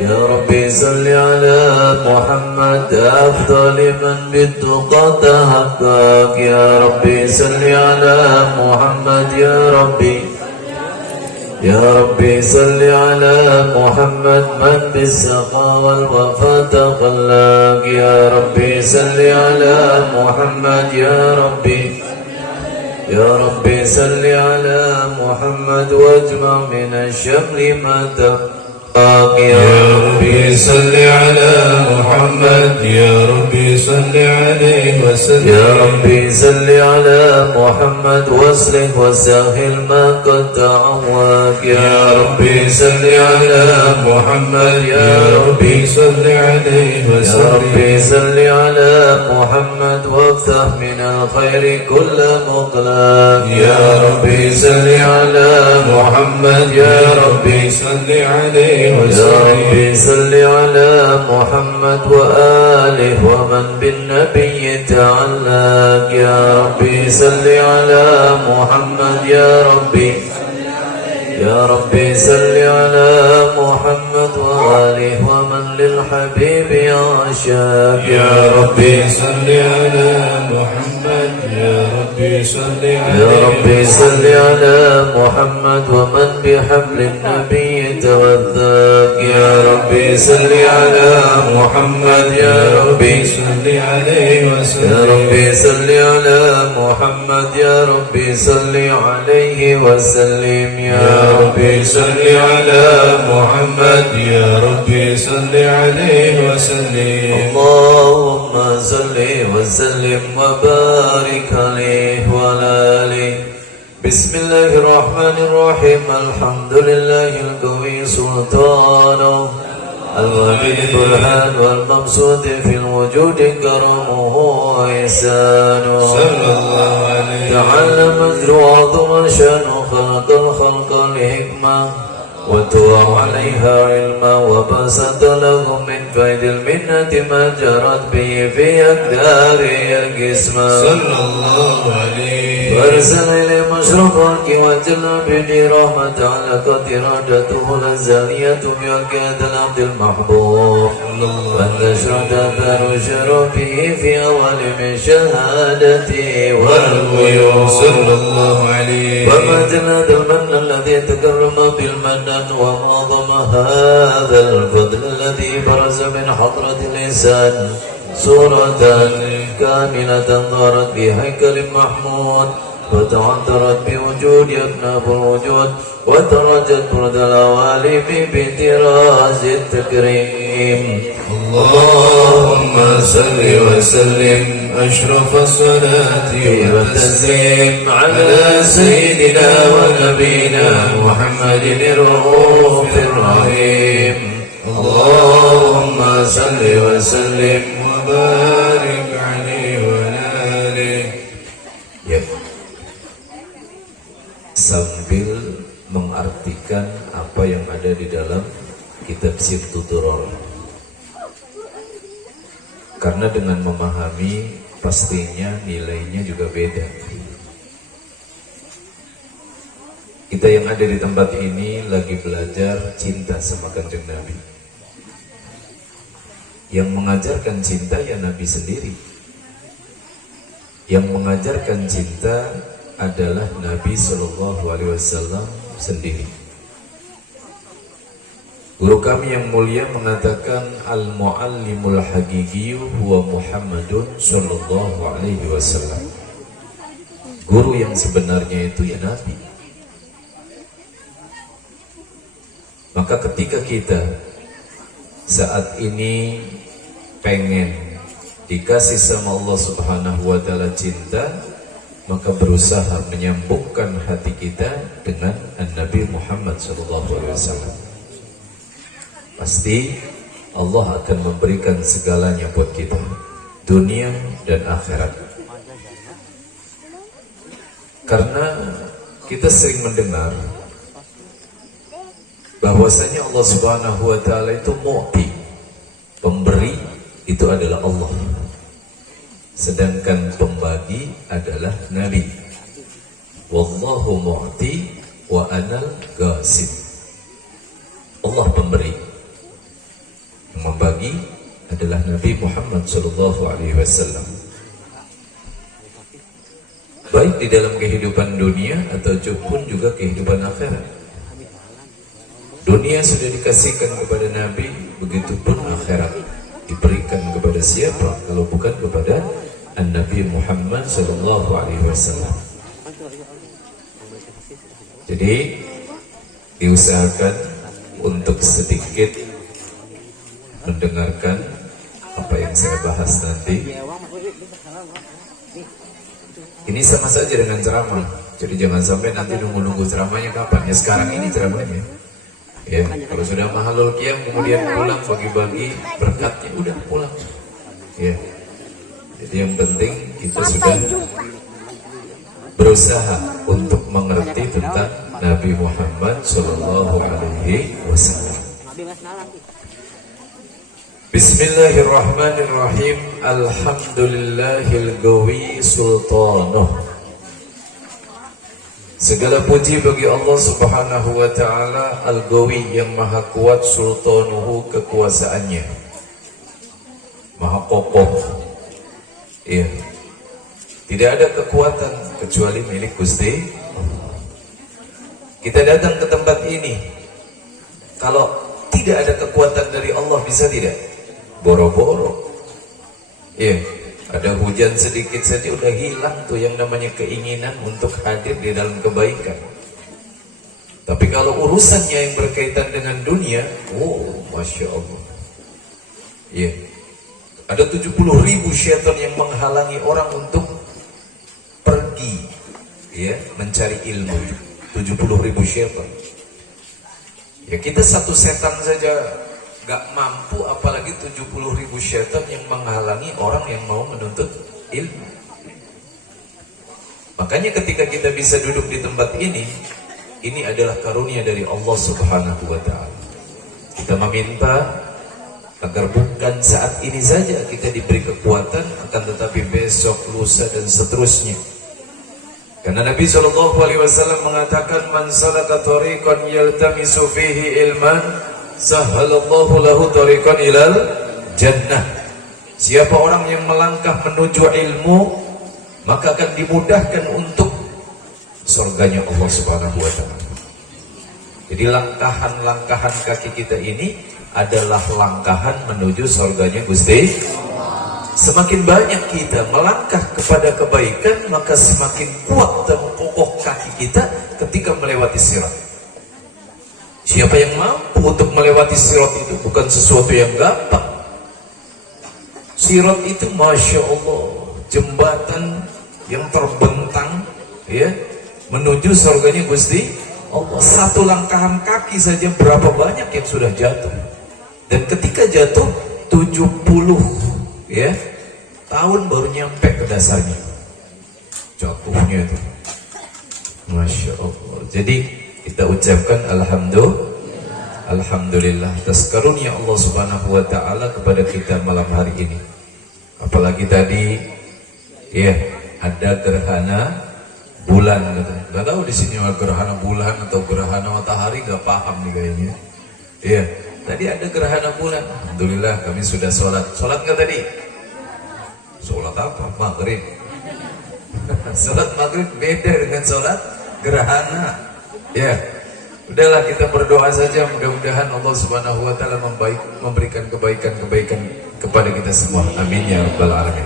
يا ربي صل على محمد أفضل من بالتقى تحقق. يا ربي صل على محمد يا ربي. يا ربي صل على محمد من بالسخاء والوفاء تخلق. يا ربي صل على محمد يا ربي. يا ربي صل على محمد واجمع من الشمل ما تخلق. يا ربي صل على محمد يا ربي صل عليه وسلم. يا ربي صل على محمد واصلح وسهل ما قد تعوق. يا ربي صل على محمد يا ربي صل عليه يا وسلم. ربي صل على محمد وافتح من الخير كل مقلق. يا ربي صل على محمد يا ربي صل عليه يا وسلم. ربي صل على محمد وآله ومن بالنبي تعلق. يا ربي صل على محمد يا ربي. يا ربي صل على محمد وآله ومن للحبيب عاشق. يا ربي صل على محمد يا ربي صل عليه. يا ربي صل على محمد ومن بحبل النبي توثق. يا ربي صل على محمد يا ربي صل عليه وسلم. يا ربي صل على محمد يا ربي صل عليه وسلم. يا ربي صل على محمد يا ربي صل عليه وسلم. اللهم صل وسلم وبارك عليه وعلى آله. بسم الله الرحمن الرحيم. الحمد لله القوي سلطانه الواحد برهان والمقصود في الوجود كرمه وإحسانه. صلى الله عليه. تعالى مجد وعظم شانه. خلق الخلق لحكمة وتوى عليها علما وبسط لهم من فيض المنة ما جرت به في أقداره القسمة. صلى الله عليه. وارسل إليه مشرق الخلق وجل به رحمة علقت إرادته الأزلية بأكاد العبد المحبوب. وانتشرت أثر شرفه في أول من شهادته والغيوب. صلى الله عليه. وما جلد المن الذي تكرم بالمنن ومعظم هذا الفضل الذي برز من حضرة اللسان صورة كاملة ظهرت بهيكل محمود وتعطرت بوجود أكناف الوجود وترجت برد العوالم بطراز التكريم. اللهم صل وسلم أشرف الصلاة والتسليم على سيدنا ونبينا محمد الرؤوف الرحيم. اللهم صل وسلم وبارك عليه وعلى آله. Ya. Sambil mengartikan apa yang ada di dalam kitab Sirtu Duror. Karena dengan memahami pastinya nilainya juga beda. Kita yang ada di tempat ini lagi belajar cinta sama Kanjeng Nabi. Yang mengajarkan cinta ya Nabi sendiri. Yang mengajarkan cinta adalah Nabi Shallallahu Alaihi Wasallam sendiri. Guru kami yang mulia mengatakan al-muallimul haqiqiyyu huwa Muhammadun Shallallahu Alaihi Wasallam. Guru yang sebenarnya itu ya Nabi. Maka ketika kita saat ini pengen dikasih sama Allah Subhanahu wa Ta'ala cinta, maka berusaha menyambungkan hati kita dengan Nabi Muhammad SAW. Pasti Allah akan memberikan segalanya buat kita, dunia dan akhirat. Karena kita sering mendengar bahwasanya Allah Subhanahu wa Ta'ala itu mu'ti, pemberi itu adalah Allah, sedangkan pembagi adalah Nabi. Wallahu mu'ti wa anal ghasim. Allah pemberi, bagi adalah Nabi Muhammad SAW. Baik di dalam kehidupan dunia ataupun juga kehidupan akhirat. Dunia sudah dikasihkan kepada Nabi, begitupun akhirat diberikan kepada siapa kalau bukan kepada Nabi Muhammad SAW. Jadi diusahakan untuk sedikit mendengarkan apa yang saya bahas nanti. Ini sama saja dengan ceramah. Jadi jangan sampai nanti nunggu-nunggu ceramahnya kapan. Ya sekarang ini ceramahnya. Ya, kalau sudah mahalul qiyam kemudian pulang bagi-bagi berkatnya, udah pulang. Ya. Jadi yang penting kita sudah berusaha untuk mengerti tentang Nabi Muhammad SAW. Bismillahirrahmanirrahim. Alhamdulillahil gawi sultanuh. Segala puji bagi Allah Subhanahu wa taala Al-Gawi yang maha kuat, sultanuhu kekuasaannya, maha kokoh. Iya. Tidak ada kekuatan kecuali milik Gusti Allah. Kita datang ke tempat ini, kalau tidak ada kekuatan dari Allah bisa tidak? Boro-boro. Iya. Ada hujan sedikit saja udah hilang tuh yang namanya keinginan untuk hadir di dalam kebaikan. Tapi kalau urusannya yang berkaitan dengan dunia, oh Masya Allah. Iya. Ada 70.000 syaitan yang menghalangi orang untuk pergi, ya, mencari ilmu. 70.000 syaitan. Ya kita satu setan saja gak mampu, apalagi 70.000 syaitan yang menghalangi orang yang mau menuntut ilmu. Makanya ketika kita bisa duduk di tempat ini adalah karunia dari Allah Subhanahu wa ta'ala. Kita meminta agar bukan saat ini saja kita diberi kekuatan, akan tetapi besok, lusa dan seterusnya. Karena Nabi SAW mengatakan, man salaka tariqan yaltamisu fihi ilman sahhalallahu lahu tariqan ilal jannah. Siapa orang yang melangkah menuju ilmu, maka akan dimudahkan untuk surganya Allah Subhanahu wa taala. Jadi langkahan-langkahan kaki kita ini adalah langkahan menuju surganya Gusti. Semakin banyak kita melangkah kepada kebaikan, maka semakin kuat dan kokoh kaki kita ketika melewati sirat. Siapa yang mampu untuk melewati sirat itu bukan sesuatu yang gampang. Sirat itu Masya Allah, jembatan yang terbentang, ya, menuju surganya Gusti Allah. Satu langkahan kaki saja berapa banyak yang sudah jatuh. Dan ketika jatuh 70, ya, tahun baru nyampe ke dasarnya. Jatuhnya itu Masya Allah. Jadi kita ucapkan Alhamdulillah atas karunia Allah Subhanahu wa ta'ala kepada kita malam hari ini. Apalagi tadi, ya, ada gerhana bulan. Gak tahu di sini gerhana bulan atau gerhana matahari, gak paham nih kayaknya. Iya, tadi ada gerhana bulan. Alhamdulillah kami sudah sholat. Sholat nggak tadi? Sholat apa? Maghrib. Sholat maghrib beda dengan sholat gerhana. Ya, udahlah kita berdoa saja, mudah-mudahan Allah Subhanahu wa ta'ala memberikan kebaikan-kebaikan kepada kita semua. Amin ya rabbal alamin.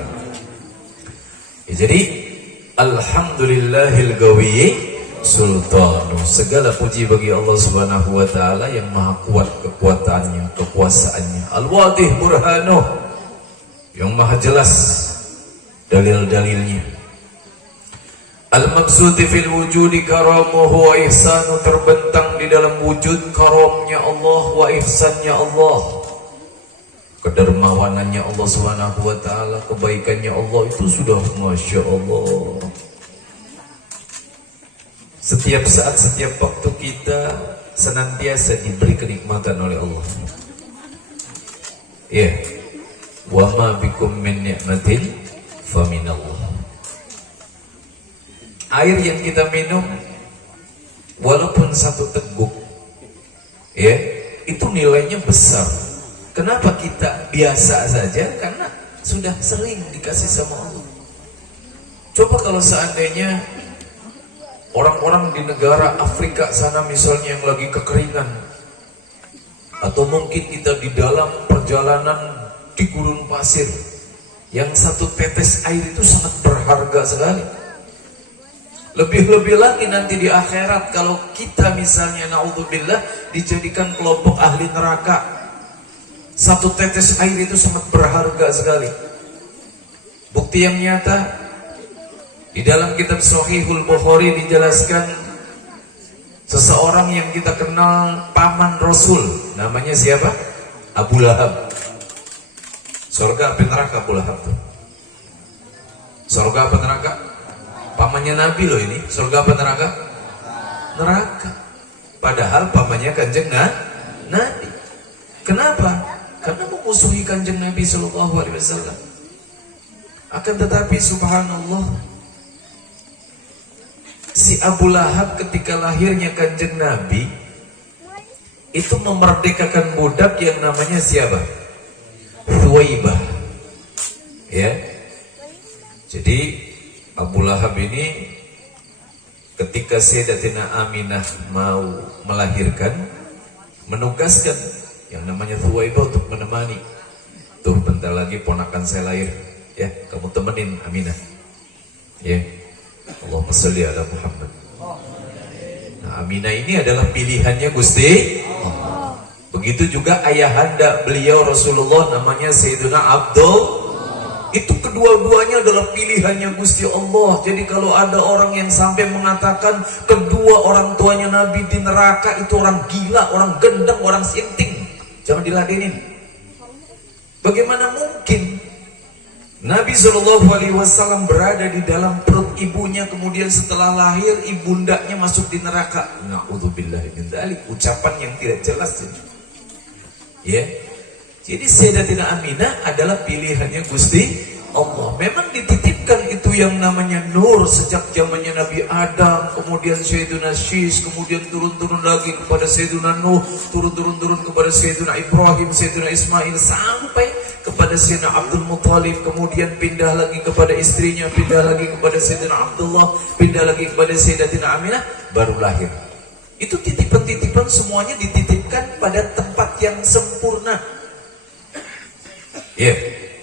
Ya, jadi Alhamdulillahil gawi sultanu. Segala puji bagi Allah Subhanahu wa ta'ala yang maha kuat kekuatannya, kekuasaannya. Al-wadih burhanuh, yang maha jelas dalil-dalilnya. Al-maqsudi fil wujudi karamuhu wa ihsanu, terbentang di dalam wujud karamnya Allah wa ihsannya Allah, kedermawanannya Allah Subhanahu wa ta'ala, kebaikannya Allah itu sudah Masya Allah. Setiap saat, setiap waktu kita senantiasa diberi kenikmatan oleh Allah. Ya, wa ma bikum min ni'matin fa minallah. Air yang kita minum, walaupun satu teguk, ya, itu nilainya besar. Kenapa kita biasa saja? Karena sudah sering dikasih sama Allah. Coba kalau seandainya orang-orang di negara Afrika sana misalnya yang lagi kekeringan, atau mungkin kita di dalam perjalanan di gurun pasir, yang satu tetes air itu sangat berharga sekali. Lebih-lebih lagi nanti di akhirat kalau kita misalnya naudzubillah dijadikan kelompok ahli neraka, satu tetes air itu sangat berharga sekali. Bukti yang nyata di dalam kitab Sahihul Bukhari dijelaskan seseorang yang kita kenal paman Rasul, namanya siapa? Abu Lahab. Surga apa neraka Abu Lahab tuh? Surga apa neraka? Pamannya Nabi loh ini. Surga apa neraka? Neraka. Padahal pamannya Kanjeng Nabi. Kenapa? Karena memusuhi Kanjeng Nabi Sallallahu Alaihi Wasallam. Akan tetapi subhanallah, si Abu Lahab ketika lahirnya Kanjeng Nabi itu memerdekakan budak yang namanya siapa? Thuwaibah. Ya. Jadi Abu Lahab ini ketika Sayyidatina Aminah mau melahirkan, menugaskan yang namanya Thuwaibah untuk menemani. Tuh bentar lagi ponakan saya lahir, ya kamu temenin Aminah. Ya. Allahumma sholli ala Muhammad. Nah, Aminah ini adalah pilihannya Gusti Allah. Begitu juga ayahanda beliau Rasulullah namanya Sayyidina Abdul. Itu kedua-duanya adalah pilihannya Gusti Allah. Jadi kalau ada orang yang sampai mengatakan kedua orang tuanya Nabi di neraka, itu orang gila, orang gendeng, orang sinting. Jangan diladenin. Bagaimana mungkin Nabi SAW berada di dalam perut ibunya, kemudian setelah lahir ibundanya masuk di neraka? Na'udzubillahi min dzalik. Ucapan yang tidak jelas ini. Ya. Jadi Sayyidatina Aminah adalah pilihannya Gusti Allah. Memang dititipkan itu yang namanya nur sejak zamannya Nabi Adam, kemudian Sayyidina Syis, kemudian turun-turun lagi kepada Sayyidina Nuh, turun-turun kepada Sayyidina Ibrahim, Sayyidina Ismail, sampai kepada Sayyidina Abdul Muttalib, kemudian pindah lagi kepada istrinya, pindah lagi kepada Sayyidina Abdullah, pindah lagi kepada Sayyidatina Aminah, baru lahir. Itu titipan-titipan semuanya dititipkan pada tempat yang sempurna. Ya,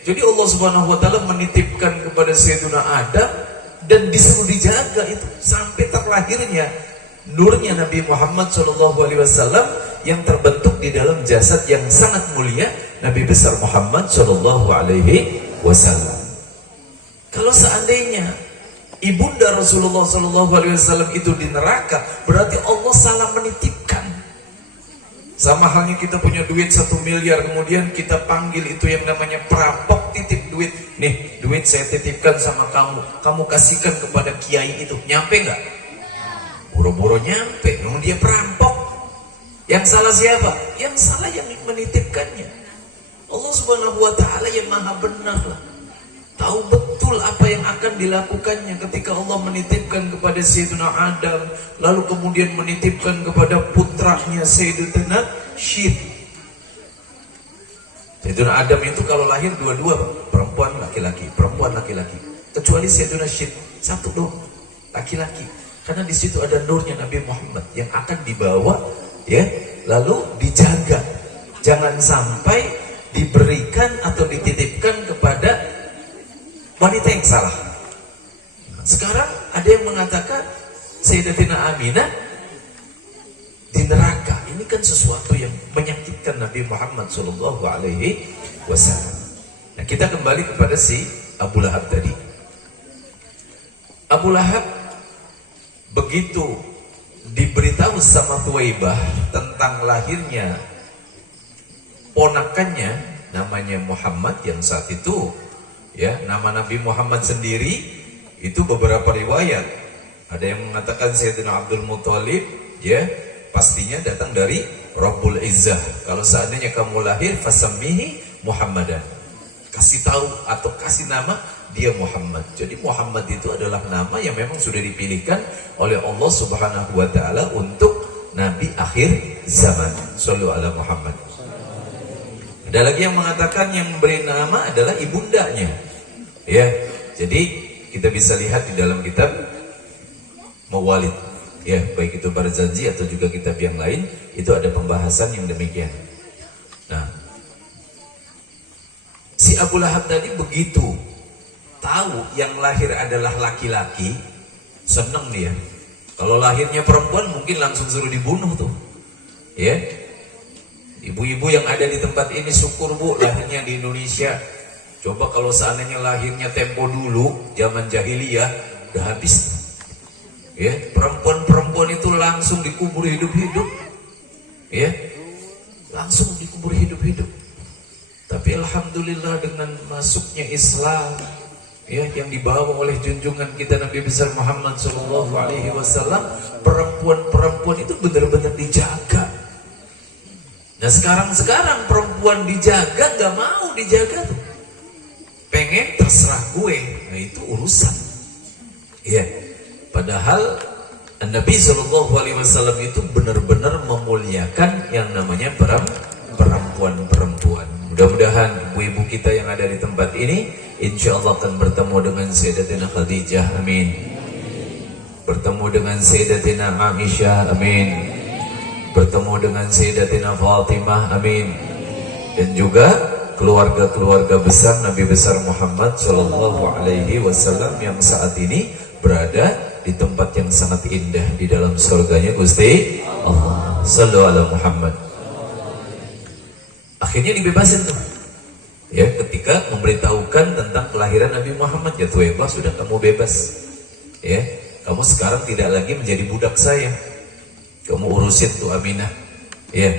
jadi Allah Subhanahu Wa Taala menitipkan kepada Sayyidina Adam dan disuruh dijaga itu sampai terlahirnya nurnya Nabi Muhammad SAW yang terbentuk di dalam jasad yang sangat mulia Nabi besar Muhammad SAW. Kalau seandainya ibunda Rasulullah SAW itu di neraka, berarti Allah salah menitipkan. Sama halnya kita punya duit 1 miliar, kemudian kita panggil itu yang namanya perampok, titip duit. Nih, duit saya titipkan sama kamu, kamu kasihkan kepada kiai itu. Nyampe nggak? Boro-boro nyampe, memang dia perampok. Yang salah siapa? Yang salah yang menitipkannya. Allah Subhanahu Wa Taala yang maha benar lah, tahu betul apa yang akan dilakukannya ketika Allah menitipkan kepada Sayyidina Adam, lalu kemudian menitipkan kepada putranya Sayyidina Syith. Sayyidina Adam itu kalau lahir dua-dua, perempuan laki-laki, perempuan laki-laki. Kecuali Sayyidina Syith, satu doang, laki-laki. Karena di situ ada nurnya Nabi Muhammad yang akan dibawa, ya, lalu dijaga. Jangan sampai diberikan atau dititipkan kepada wanita yang salah. Sekarang ada yang mengatakan Sayyidatina Aminah di neraka. Ini kan sesuatu yang menyakitkan Nabi Muhammad SAW. Nah, kita kembali kepada si Abu Lahab tadi. Abu Lahab begitu diberitahu sama Thuwaibah tentang lahirnya ponakannya namanya Muhammad, yang saat itu, ya, nama Nabi Muhammad sendiri itu beberapa riwayat. Ada yang mengatakan Sayyidina Abdul Muttalib, ya, pastinya datang dari Rabbul Izzah. Kalau seandainya kamu lahir fasammihi Muhammadan, kasih tahu atau kasih nama dia Muhammad. Jadi Muhammad itu adalah nama yang memang sudah dipilihkan oleh Allah Subhanahu Wa Taala untuk Nabi akhir zaman. Shallu ala Muhammad. Ada lagi yang mengatakan yang memberi nama adalah ibundanya. Ya, jadi kita bisa lihat di dalam kitab Mawalid, ya, baik itu Barzanji atau juga kitab yang lain, itu ada pembahasan yang demikian. Nah, si Abu Lahab tadi begitu tahu yang lahir adalah laki-laki, seneng dia. Kalau lahirnya perempuan mungkin langsung suruh dibunuh tuh. Ya. Ibu-ibu yang ada di tempat ini syukur Bu lahirnya di Indonesia. Coba kalau seandainya lahirnya tempo dulu zaman jahiliyah udah habis. Ya, perempuan-perempuan itu langsung dikubur hidup-hidup. Ya. Langsung dikubur hidup-hidup. Tapi alhamdulillah dengan masuknya Islam, ya, yang dibawa oleh junjungan kita Nabi besar Muhammad SAW, perempuan-perempuan itu benar-benar dijaga. Nah sekarang perempuan dijaga gak mau dijaga tuh. Pengen terserah gue. Nah itu urusan. Ya. Padahal Nabi SAW itu benar-benar memuliakan yang namanya perempuan-perempuan. Mudah-mudahan ibu-ibu kita yang ada di tempat ini insya Allah akan bertemu dengan Sayyidatina Khadijah, amin. Bertemu dengan Sayyidatina Aisyah, amin. Bertemu dengan Sayyidatina Fatimah, amin. Dan juga keluarga-keluarga besar Nabi besar Muhammad Sallallahu Alaihi Wasallam yang saat ini berada di tempat yang sangat indah di dalam surganya Gusti Allah. Sallallahu Alaihi Muhammad. Akhirnya dibebasin tuh. Ya, ketika memberitahukan tentang kelahiran Nabi Muhammad, ya tuh sudah kamu bebas. Ya, kamu sekarang tidak lagi menjadi budak saya. Kamu urusin tuh Aminah. Ya.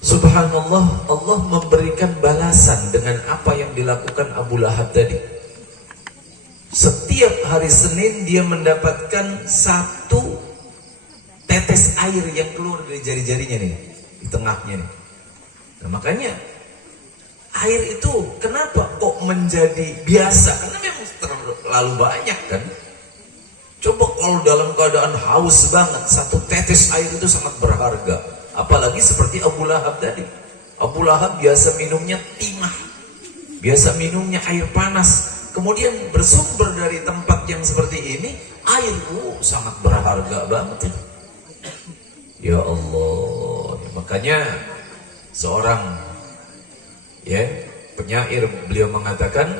Subhanallah, Allah memberikan balasan dengan apa yang dilakukan Abu Lahab tadi. Setiap hari Senin dia mendapatkan satu tetes air yang keluar dari jari-jarinya nih, di tengahnya nih. Nah, makanya air itu kenapa kok menjadi biasa? Karena memang terlalu banyak kan. Coba kalau dalam keadaan haus banget, satu tetes air itu sangat berharga. Apalagi seperti Abu Lahab tadi. Abu Lahab biasa minumnya timah, biasa minumnya air panas. Kemudian bersumber dari tempat yang seperti ini, air sangat berharga banget ya. Ya Allah, makanya seorang penyair beliau mengatakan,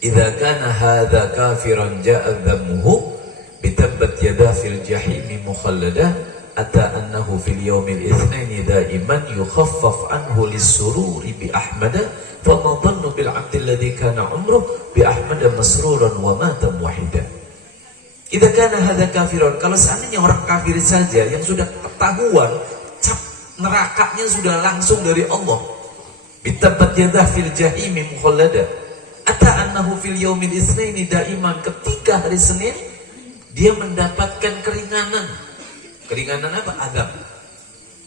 "Idza kana hadza kafiran ja'a dhammuhu bitabbat yada fil jahimi mukhallada ata annahu fil yawmil itsnaini daiman yukhaffaf anhu lis-sururi bi ahmada fama dhannu bil 'abdi alladhi kana umruhu bi ahmada masruran wa mata muwahhida." Idza kana hadza kafiran, kalau seandainya orang kafir saja yang sudah ketahuan cap nerakanya sudah langsung dari Allah, bitabbat yadah fil jahimi mukhallada ata annahu fil yaumil itsnaini daiman, ketika hari Senin dia mendapatkan keringanan. Keringanan apa? Azab.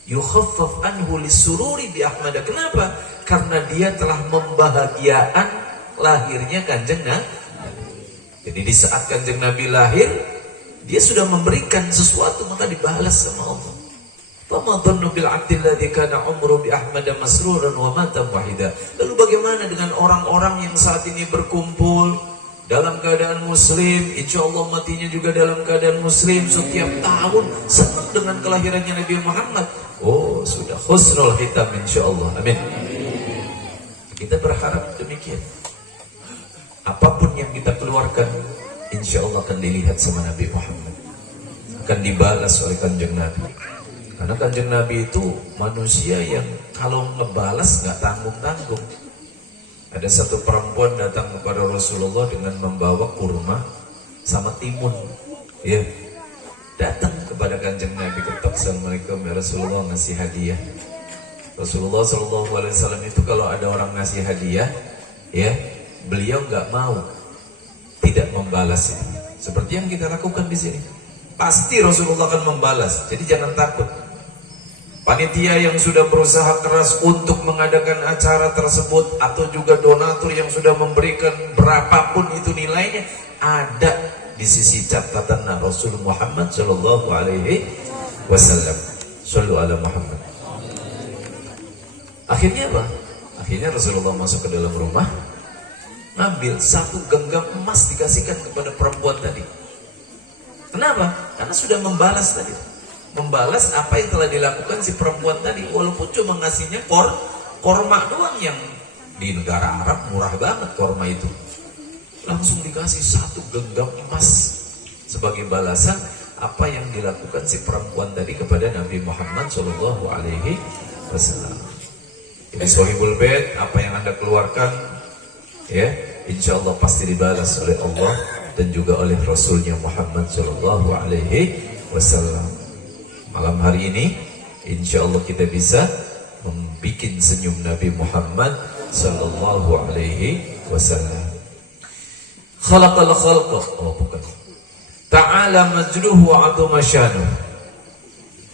Yukhaffaf anhu lisururi bi ahmada. Kenapa? Karena dia telah membahagiakan lahirnya Kanjeng Nabi. Jadi di saat Kanjeng Nabi lahir, dia sudah memberikan sesuatu, maka dibalas sama Allah. Fama dhannu bil 'abdi alladhi kana umruhu bi ahmada masruran wa mata wahida. Lalu bagaimana dengan orang-orang yang saat ini berkumpul dalam keadaan muslim, insya Allah matinya juga dalam keadaan muslim, setiap tahun senang dengan kelahirannya Nabi Muhammad? Oh, sudah husnul hitam insya Allah, amin. Kita berharap demikian. Apapun yang kita keluarkan, insya Allah akan dilihat sama Nabi Muhammad, akan dibalas oleh Kanjeng Nabi. Karena Kanjeng Nabi itu manusia yang kalau ngebalas nggak tanggung-tanggung. Ada satu perempuan datang kepada Rasulullah dengan membawa kurma sama timun. Ya, datang kepada Kanjeng Nabi, ketok, "Assalamualaikum ya Rasulullah, ngasih hadiah." Rasulullah SAW itu kalau ada orang ngasih hadiah, ya, beliau nggak mau, tidak membalas itu. Seperti yang kita lakukan di sini. Pasti Rasulullah akan membalas. Jadi jangan takut. Panitia yang sudah berusaha keras untuk mengadakan acara tersebut atau juga donatur yang sudah memberikan berapapun itu nilainya, ada di sisi catatan Rasul Muhammad Sallallahu Alaihi Wasallam. Sallu ala Muhammad. Akhirnya apa? Akhirnya Rasulullah masuk ke dalam rumah, ngambil 1 genggam emas dikasihkan kepada perempuan tadi. Kenapa? Karena sudah membalas tadi. Membalas apa yang telah dilakukan si perempuan tadi. Walaupun cuma ngasihnya korma doang, yang di negara Arab murah banget korma itu. Langsung dikasih 1 genggam emas sebagai balasan apa yang dilakukan si perempuan tadi kepada Nabi Muhammad SAW. Jadi Sohibul Bait, apa yang Anda keluarkan, ya, insya Allah pasti dibalas oleh Allah dan juga oleh Rasulnya Muhammad SAW. Malam hari ini, insya Allah kita bisa membuat senyum Nabi Muhammad SAW. Khalaqal khalqa, oh bukan. Ta'ala majduhu wa 'azama syanuh.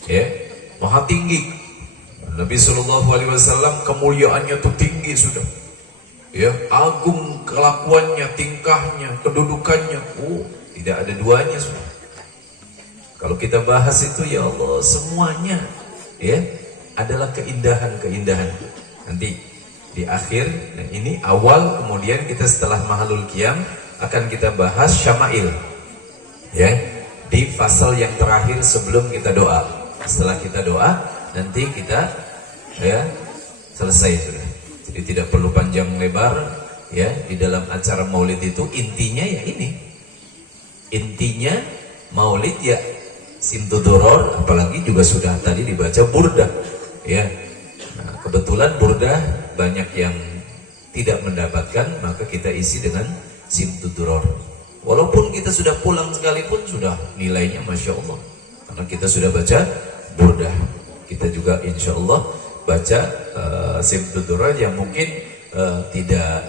Ya, maha tinggi. Nabi SAW kemuliaannya itu tinggi sudah. Ya, agung kelakuannya, tingkahnya, kedudukannya. Oh, tidak ada duanya sudah. Kalau kita bahas itu, ya Allah, semuanya ya adalah keindahan-keindahan. Nanti di akhir, nah ini awal, kemudian kita setelah Mahalul Qiyam akan kita bahas Syama'il. Ya, di fasal yang terakhir sebelum kita doa. Setelah kita doa, nanti kita ya selesai sudah. Jadi tidak perlu panjang lebar ya di dalam acara Maulid itu. Intinya ya ini. Intinya Maulid ya Simtuduror, apalagi juga sudah tadi dibaca burdah. Ya. Nah, kebetulan burdah banyak yang tidak mendapatkan, maka kita isi dengan Simtuduror. Walaupun kita sudah pulang sekalipun sudah nilainya Masya Allah, karena kita sudah baca burdah. Kita juga insya Allah baca Simtuduror yang mungkin tidak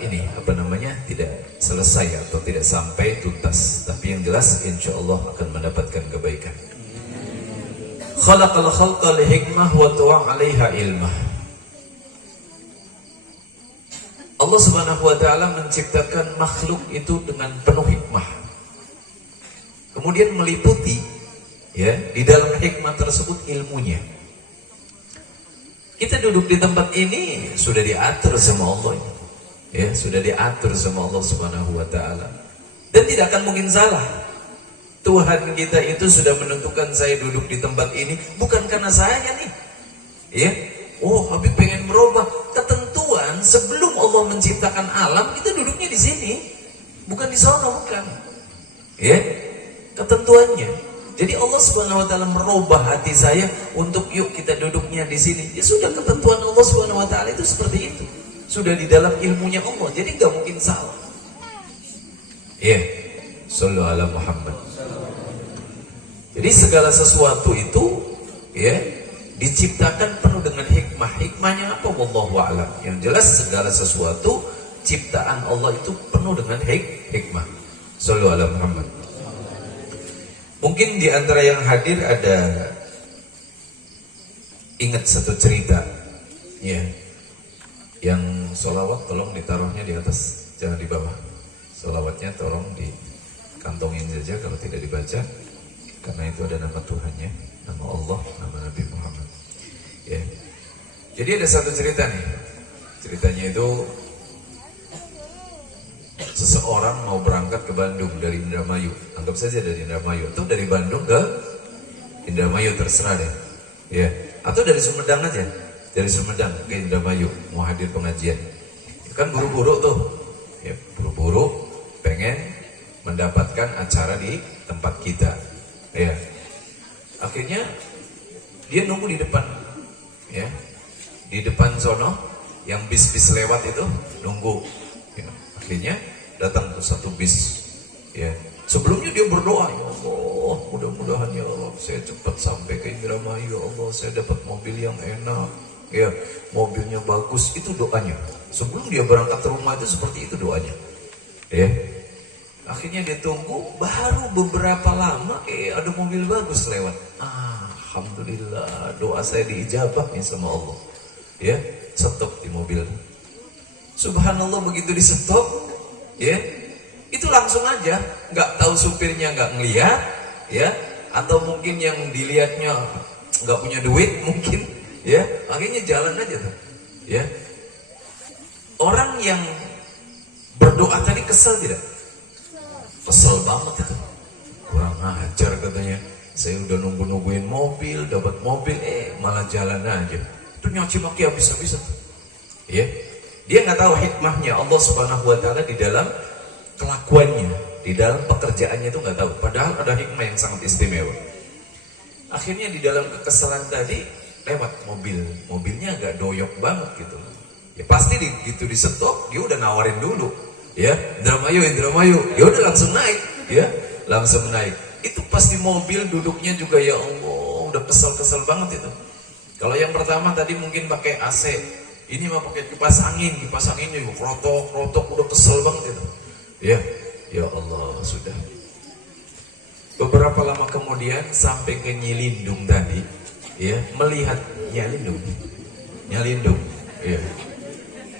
tidak selesai atau tidak sampai tuntas, tapi yang jelas insya Allah akan mendapatkan kebaikan. Khalaqal khalqa li hikmah wa tuwa 'alaiha ilmah. Allah Subhanahu wa taala menciptakan makhluk itu dengan penuh hikmah. Kemudian meliputi ya di dalam hikmah tersebut ilmunya. Kita duduk di tempat ini sudah diatur sama Allah. Ya, sudah diatur sama Allah Subhanahu wa taala. Dan tidak akan mungkin salah. Tuhan kita itu sudah menentukan saya duduk di tempat ini bukan karena saya nih. Ya. Oh, Habib pengen merubah ketentuan sebelum Allah menciptakan alam, kita duduknya di sini, bukan di sana, bukan. Ya. Ketentuannya. Jadi Allah Subhanahu wa taala merubah hati saya untuk yuk kita duduknya di sini. Ya sudah, ketentuan Allah Subhanahu wa taala itu seperti itu. Sudah di dalam ilmunya Allah. Jadi nggak mungkin salah. Ya. Sallu ala Muhammad. Jadi segala sesuatu itu ya diciptakan penuh dengan hikmah. Hikmahnya apa? Wallahu a'lam. Yang jelas segala sesuatu ciptaan Allah itu penuh dengan hikmah. Sallu ala Muhammad. Mungkin di antara yang hadir ada ingat satu cerita ya. Yang sholawat tolong ditaruhnya di atas, jangan di bawah. Sholawatnya tolong dikantongin saja kalau tidak dibaca, karena itu ada nama Tuhannya, nama Allah, nama Nabi Muhammad. Ya. Jadi ada satu cerita nih. Ceritanya itu seseorang mau berangkat ke Bandung dari Indramayu. Anggap saja dari Indramayu, atau dari Bandung ke Indramayu, terserah deh. Ya. Atau dari Sumedang aja. Dari Sumedang ke Indramayu mau hadir pengajian. Kan buru-buru tuh. Ya, buru-buru pengen mendapatkan acara di tempat kita. Ya. Akhirnya dia nunggu di depan. Ya. Di depan sono yang bis-bis lewat itu nunggu. Ya. Akhirnya datang tuh satu bis. Ya. Sebelumnya dia berdoa, ya Allah, mudah-mudahan ya Allah saya cepat sampai ke Indramayu, ya Allah saya dapat mobil yang enak. Ya, mobilnya bagus, itu doanya. Sebelum dia berangkat ke rumah itu seperti itu doanya. Ya. Akhirnya dia tunggu, baru beberapa lama ada mobil bagus lewat. Alhamdulillah, doa saya diijabah nih sama Allah. Ya, stop di mobil. Subhanallah, begitu di stop, ya, itu langsung aja, nggak tahu supirnya nggak ngeliat, ya, atau mungkin yang dilihatnya nggak punya duit mungkin, ya, akhirnya jalan aja tuh. Ya. Orang yang berdoa tadi kesel tidak? Kesel banget itu. Kurang ajar katanya. Saya udah nungguin mobil, dapat mobil, malah jalan aja. Itu nyaci maki habis-habisan. Ya. Dia nggak tahu hikmahnya Allah Subhanahu wa taala di dalam kelakuannya, di dalam pekerjaannya itu nggak tahu. Padahal ada hikmah yang sangat istimewa. Akhirnya di dalam kekesalan tadi lewat mobilnya agak doyok banget gitu. Ya pasti gitu di stop, dia udah nawarin dulu. Ya, Indramayu, ya udah langsung naik, ya, langsung naik. Itu pasti mobil duduknya juga ya Allah, udah kesel banget itu. Kalau yang pertama tadi mungkin pakai AC, ini mah pakai kipas anginnya juga krotok udah kesel banget itu. Ya Allah sudah. Beberapa lama kemudian sampai ke Nyilindung tadi, ya, melihat Nyalindung, ya.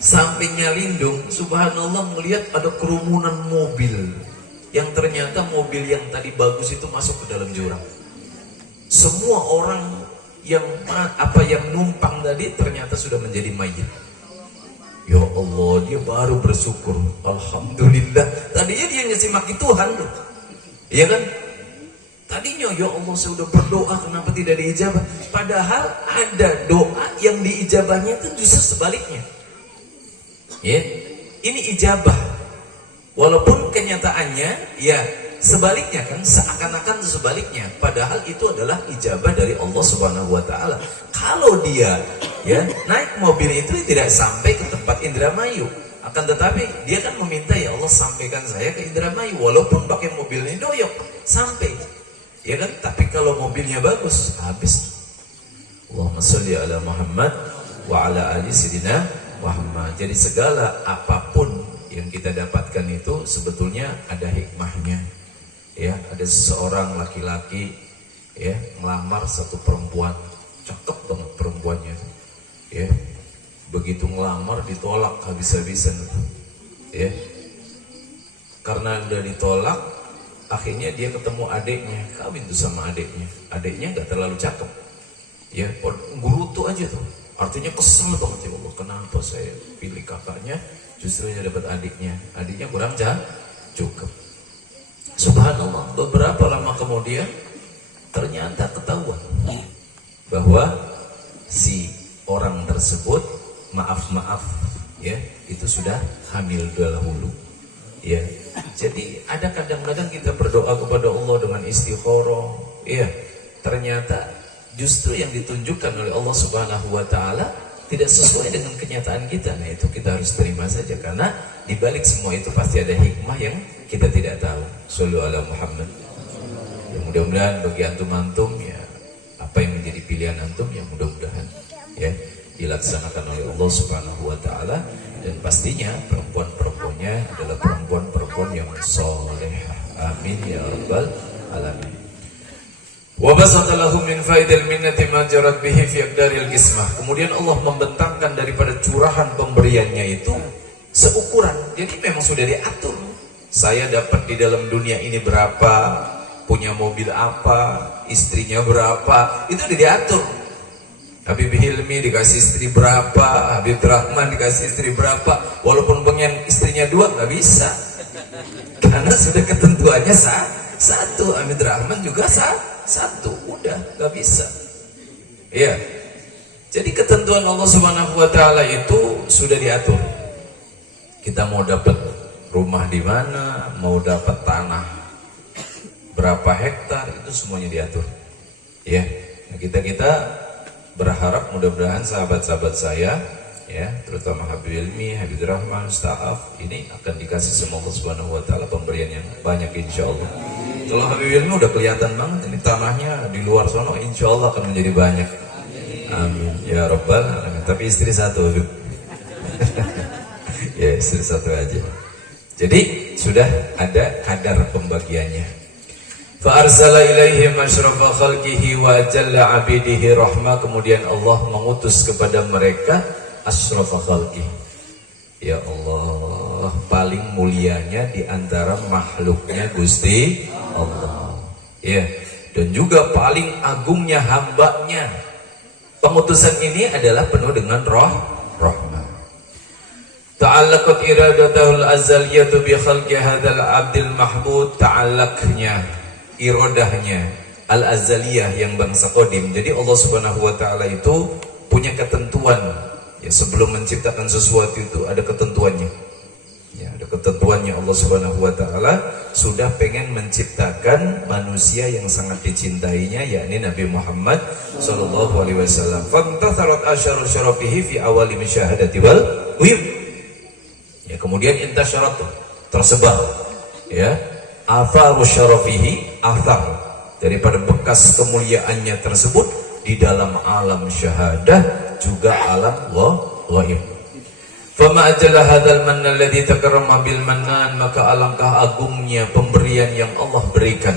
Sampai Nyalindung, subhanallah melihat ada kerumunan mobil. Yang ternyata mobil yang tadi bagus itu masuk ke dalam jurang. Semua orang yang numpang tadi ternyata sudah menjadi mayit. Ya Allah, dia baru bersyukur. Alhamdulillah. Tadinya dia nyemaki Tuhan loh. Iya kan? Tadinya ya Allah saya sudah berdoa kenapa tidak diijabah? Padahal ada doa yang diijabahnya itu justru sebaliknya. Ya, ini ijabah. Walaupun kenyataannya ya sebaliknya kan, seakan-akan sebaliknya. Padahal itu adalah ijabah dari Allah Subhanahu wa taala. Kalau dia ya naik mobil itu tidak sampai ke tempat Indramayu, akan tetapi dia kan meminta ya Allah sampaikan saya ke Indramayu walaupun pakai mobilnya doyok sampai. Ya kan? Tapi kalau mobilnya bagus habis. Allahumma sholli ala Muhammad wa ala ali sayyidina Muhammad. Jadi segala apapun yang kita dapatkan itu sebetulnya ada hikmahnya. Ya, ada seseorang laki-laki ya melamar satu perempuan, cakep banget perempuannya. Ya. Begitu ngelamar ditolak habis-habisan. Ya. Karena udah ditolak, akhirnya dia ketemu adiknya, kawin tuh sama adiknya. Adiknya gak terlalu cakep. Ya, gurutu aja tuh. Artinya kesel banget ya Allah, kenapa saya pilih kakaknya, justru saya dapat adiknya. Adiknya kurang cukup. Subhanallah, beberapa lama kemudian ternyata ketahuan bahwa si orang tersebut maaf ya, itu sudah hamil dahulu. Ya. Jadi ada kadang-kadang kita berdoa kepada Allah dengan istikharah, ya. Ternyata justru yang ditunjukkan oleh Allah Subhanahu wa taala tidak sesuai dengan kenyataan kita. Nah, itu kita harus terima saja karena di balik semua itu pasti ada hikmah yang kita tidak tahu. Shallu ala Muhammad. Ya, mudah-mudahan bagi antum-antum ya apa yang menjadi pilihan antum ya mudah-mudahan ya dilaksanakan oleh Allah Subhanahu wa taala dan pastinya perempuan-perempuannya adalah perempuan-perempuan yang solehah. Amin ya rabbal alamin. Wa basata lahum min faidil minnati ma jarat bihi fi aqdaril qismah. Kemudian Allah membentangkan daripada curahan pemberiannya itu seukuran. Jadi memang sudah diatur. Saya dapat di dalam dunia ini berapa, punya mobil apa, istrinya berapa, itu sudah diatur. Habib Hilmi dikasih istri berapa, Habib Rahman dikasih istri berapa, walaupun pengen istrinya 2 nggak bisa. Karena sudah ketentuannya satu, Habib Rahman juga satu, udah gak bisa. Iya. Jadi ketentuan Allah Subhanahu wa taala itu sudah diatur. Kita mau dapat rumah di mana, mau dapat tanah berapa hektar, itu semuanya diatur. Ya. Nah, kita berharap mudah-mudahan sahabat-sahabat saya ya, terutama Habib Ilmi, Habib Rahman, Ustaaf ini akan dikasih sama Allah Subhanahu wa taala pemberian yang banyak insyaallah. Kalau Habib Ilmi udah kelihatan banget ini tanahnya di luar sana, insyaallah akan menjadi banyak. Amin ya rabbal alamin. Tapi istri satu, Habib. Ya, istri satu aja. Jadi sudah ada kadar pembagiannya. Fa arsala ilaihim asyrafa khalqihi wa jalla abidihi rahmah. Kemudian Allah mengutus kepada mereka asyrafa khalqi. Ya Allah, paling mulianya di antara makhluknya Gusti Allah. Ya, dan juga paling agungnya hambanya. Pengutusan ini adalah penuh dengan rahmat. Ta'allaqat iradatahul azaliyatu bi khalqi hadzal abdil mahbud. Ta'allaqnya, iradahnya al-azaliyah yang bangsa qadim. Jadi Allah Subhanahu wa taala itu punya ketentuan. Ya, sebelum menciptakan sesuatu itu ada ketentuannya. Ya, ada ketentuannya. Allah Subhanahu wa taala sudah pengen menciptakan manusia yang sangat dicintainya, yakni Nabi Muhammad sallallahu alaihi wasallam. Fantatharat asyaru syarafihi fi awali musyahadati wal wib. Ya, kemudian intasyarat, tersebar, ya, atharu syarafihi, athar daripada bekas kemuliaannya tersebut di dalam alam syahadah, juga alam ghaib. Fama ajalla hadzal manna alladhi takarrama bil mannan, maka alangkah agungnya pemberian yang Allah berikan.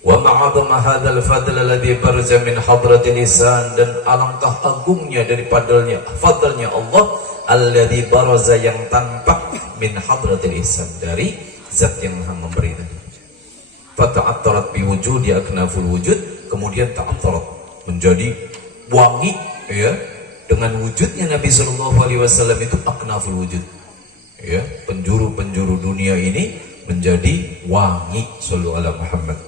Wa ma'adama hadzal fadl alladhi barza min hadratil lisan, dan alangkah agungnya daripada fadlnya Allah alladhi baraza, yang tampak min hadratil ihsan, dari zat yang Maha memberi tadi. Fata'attarat bi wujudi aknaful wujud, kemudian ta'attarat menjadi wangi, ya, dengan wujudnya Nabi sallallahu alaihi wasallam itu aknaful wujud. Ya, penjuru-penjuru dunia ini menjadi wangi. Sallu ala Muhammad.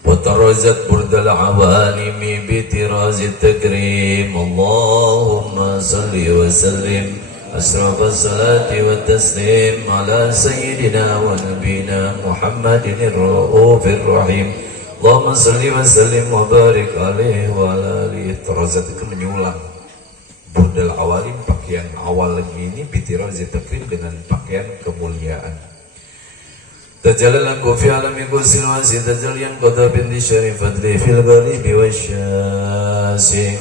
Wa tarazat burdal awalimi bi tirazit takrim. Allahumma salli wa sallim asrafa salati wa taslim ala sayyidina wa nabina Muhammadin ar-raufir rahim. Allahumma salli wa sallim wa barik alaihi wa ala alihi. Tarazat itu menyulam burdal awalim, pakaian awal ini, bi tirazit takrim, dengan pakaian kemuliaan. Tajallalanku fi alami qusil wasi tajallian qadha binti syarif fadli fil ghalibi wasyasi.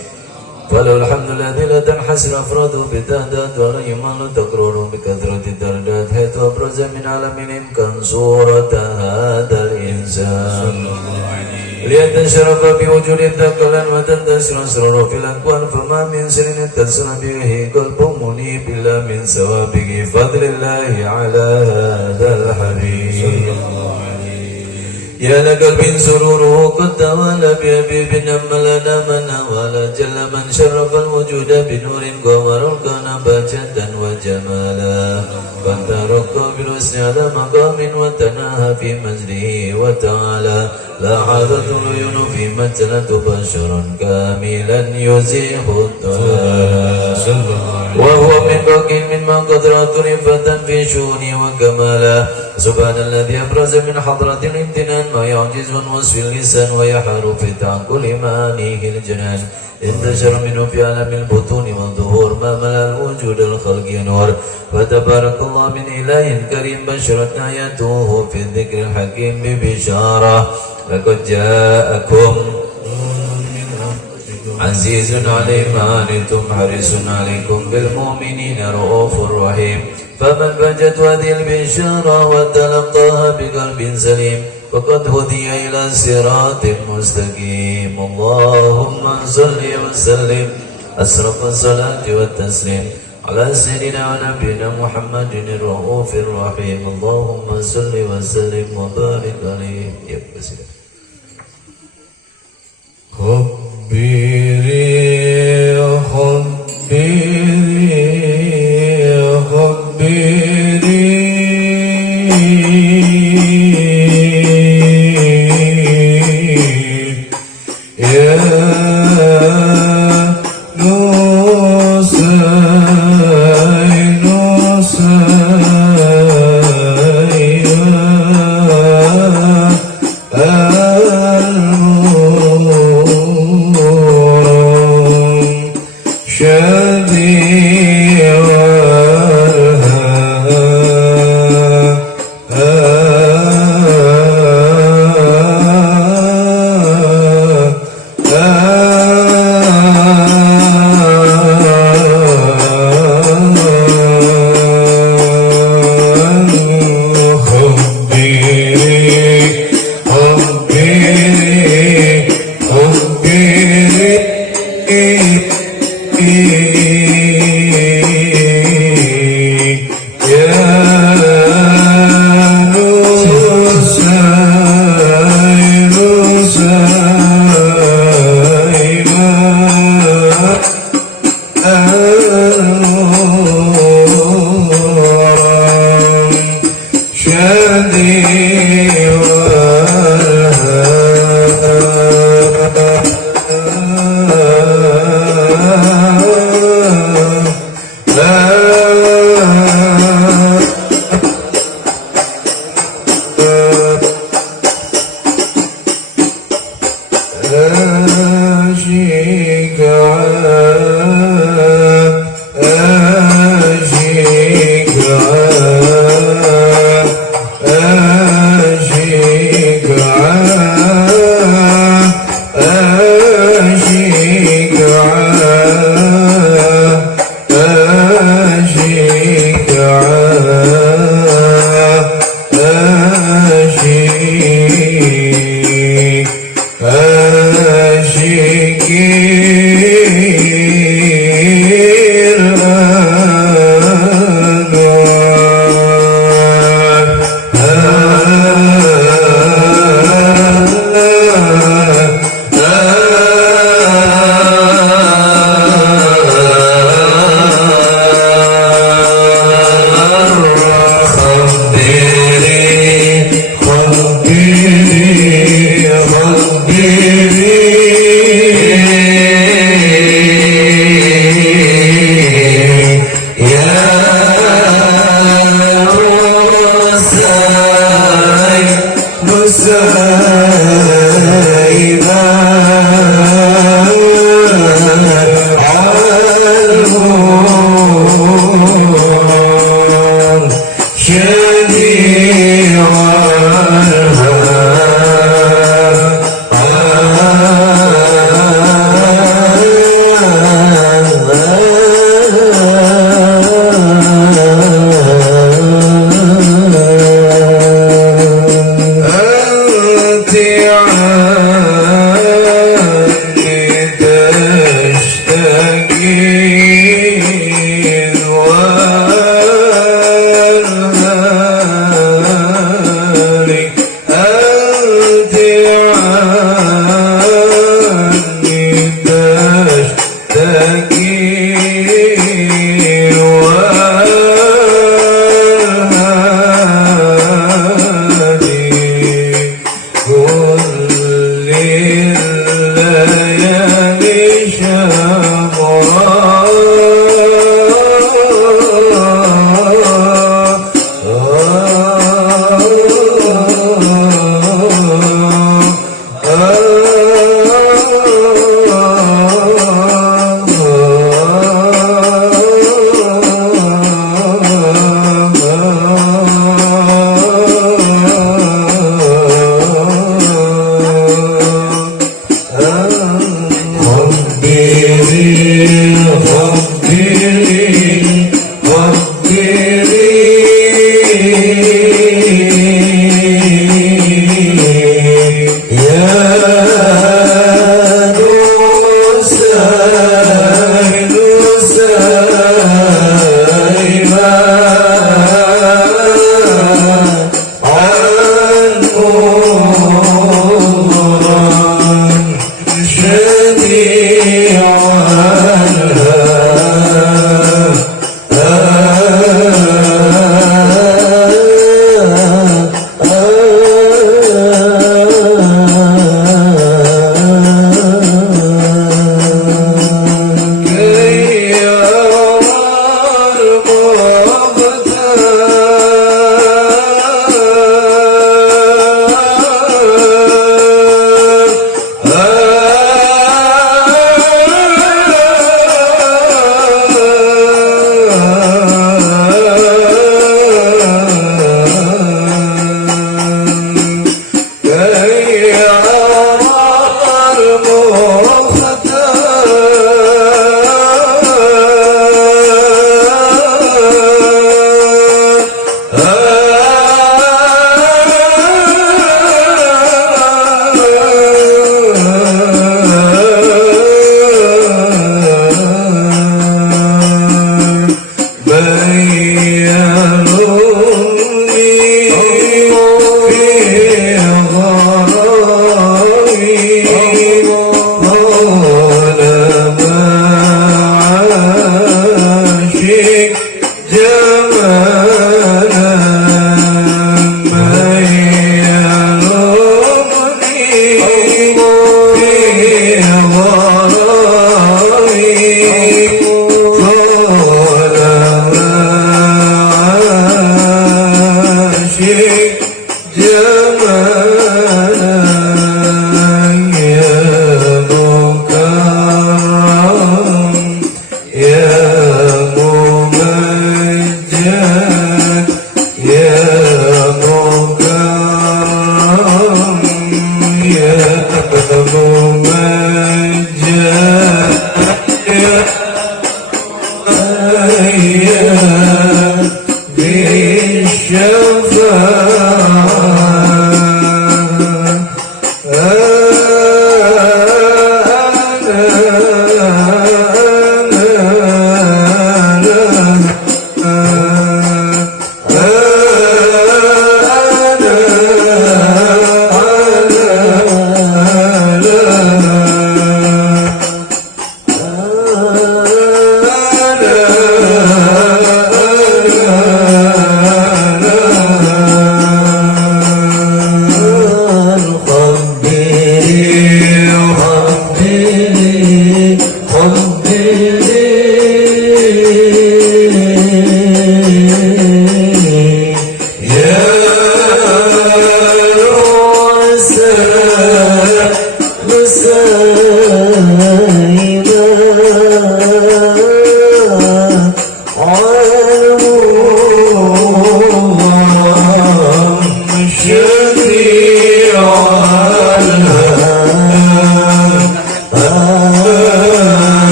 Walau alhamdulillah la tanhasir afradu bitahdat wa la yumalu takruru bikadrati dardat haitu abraza min alamin imkan surata hadal insan. Lihat syarafa bi wujudi takalan wa tantasira sururu fil akwan, fama min sinin tasra bihi qalbu muni bila min sawabihi fadlillahi ala hadal habib. Ya la qalbin sururuhu qad tawala bi habibin amalana mana wala jalla man syarafal wujuda bi nurin qawarul kana bajatan wa jamala. Fantaraqqa bil husni ala maqamin wa tanaha fi majlihi wa ta'ala. La hadatul yunu fi majlatu basharan kamilan yuzihu ta'ala. Wa huwa min baqin min maqadratun ifatan fi syuni wa kamala. Subhanalladzi abraza min hadratil imtinan ma ya'jizun wasfil lisan wa yaharu fi ta'quli manihil janan. Intashar minhu fi alamil butuni wa dhuhur ma malal wujudal khalqi anwar. Wa tabarakallah min ilahin karim basharat ayatuhu fi dhikril hakim bi bisharah. Laqad ja'akum azizun alayhi ma antum harisun alaykum bil mu'minina raufur rahim. Faman wajad hadhil bishara wa talaqaha biqalbin salim faqad hudiya ila siratin mustaqim. Allahumma salli wa sallim asrafa salati wa taslim ala sayyidina wa nabiyina Muhammadin ar-raufir rahim. Allahumma salli wa sallim wa barik alaihi. Ya, bersilakan. Khabbiri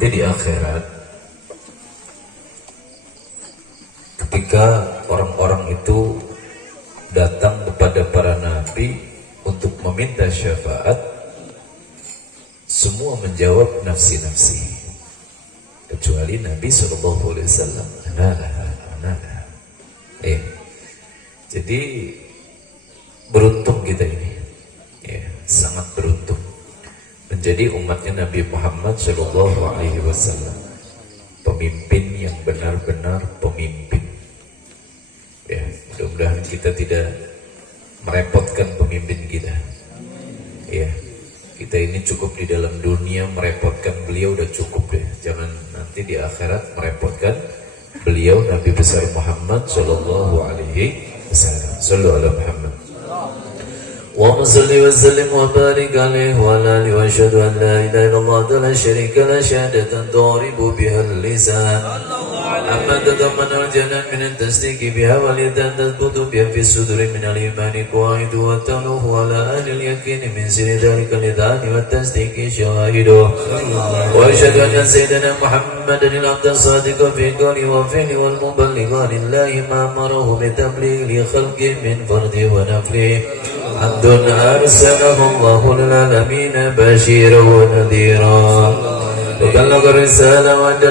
Nanti di akhirat, ketika orang-orang itu datang kepada para nabi untuk meminta syafaat, semua menjawab nafsi-nafsi, kecuali Nabi SAW. Jadi beruntung kita ini, ya, sangat beruntung menjadi umatnya Nabi Muhammad SAW, pemimpin yang benar-benar pemimpin. Ya, mudah-mudahan kita tidak merepotkan pemimpin kita. Ya, kita ini cukup di dalam dunia, merepotkan beliau udah cukup deh. Jangan nanti di akhirat merepotkan beliau Nabi besar Muhammad sallallahu alaihi wasallam. Sallu ala Muhammad. Wa salli wa sallim wa barik alaihi wa ala alihi wa asyhadu an la ilaha illallah la syarika la syahadatan tu'ribu biha al-lisan. أما تضمن الجنة من التصديق بها واليدان تثبت بها في الصدور من الإيمان قواعد وتلوه على أهل اليقين من سر ذلك الإذعان والتصديق شواهده. وأشهد أن سيدنا محمدا العبد الصادق في قوله وفعله والمبلغ لله ما أمره بتبليغ لخلقه من فرده ونفله. عبد أرسله الله للعالمين بشيرا ونذيرا وبلغ الرسالة وأدى